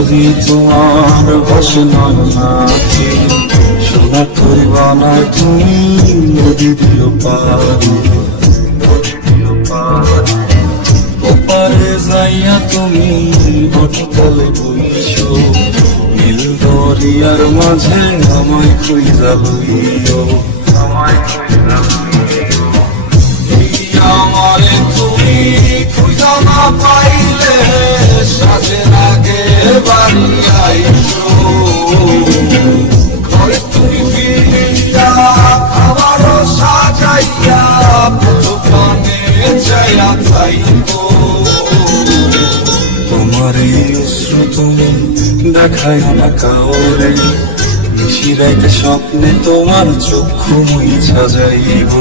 যদি তোমার বসে নাচে সোনা করে বানায় তুমি নদী দিও পারি ওপারে যাইয়া তুমি অটকলে বইছো নীল দরিয়ার মাঝে আমায় খুঁজা লইও আমারে তুমি খুঁজা না পাইলে সাজের আগে বাড়ি আইছো ঘরে তুমি ফিরিয়া খাবারও সাজাইয়া দোকানে যাইয়া চাইবো তোমার এই অশ্রু তুমি দেখাই না কাউরে নিশিরাইতে স্বপ্নে তোমার চক্ষু মুইছা যাইব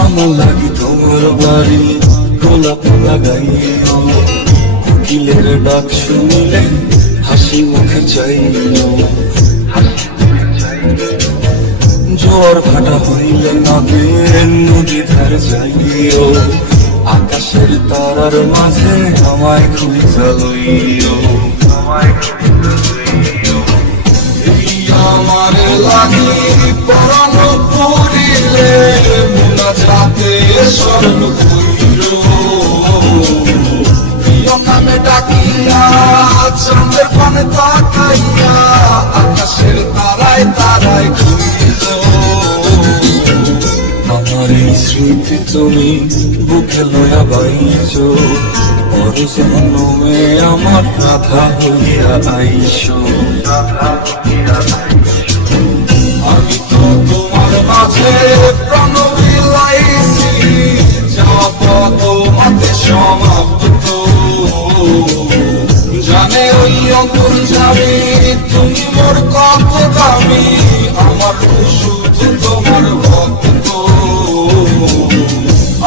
আমার লাগি তোমার বাড়ি গোলাপ লাগাইও কোকিলের ডাক শুনিলে হাসি মুখে চাইও জোয়ার ভাটা হইলে নদী ধারে যাইও আকাশের তারার মাঝে আমায় খুঁজা লইও আমার লাগি পরানো পড়িলে যাতে স্বর্ণ কইর প্রিয় নামে ডাকিয়া চন্দ্রের পানে তাকাইয়া আকাশের তারায় তারায় খুঁজল আমার এই স্মৃতি তুমি বুকে লয়া বাইছ ওর জন্মে আমার রাধা হইয়া আইছো আমি তো তোমার মাঝে প্রাণ বিলাইছি যাওয়া পথ মাঝে সমাপ্ত জানে ওই অন্তর যাবে তুমি মোর কত দামি আমার শুধু তোমার ভক্ত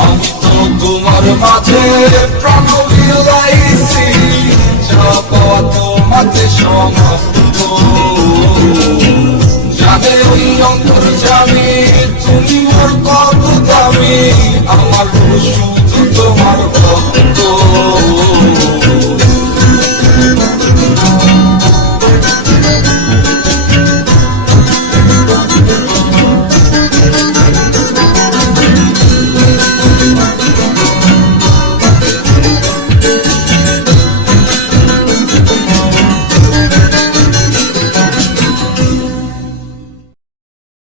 আমি তো তোমার মাঝে প্রাণ বিলাইছি যাওয়া পথ মাঝে সমাপ্ত যাবে ওই অন্তর যাবে তুমি মোর কত দামি আমার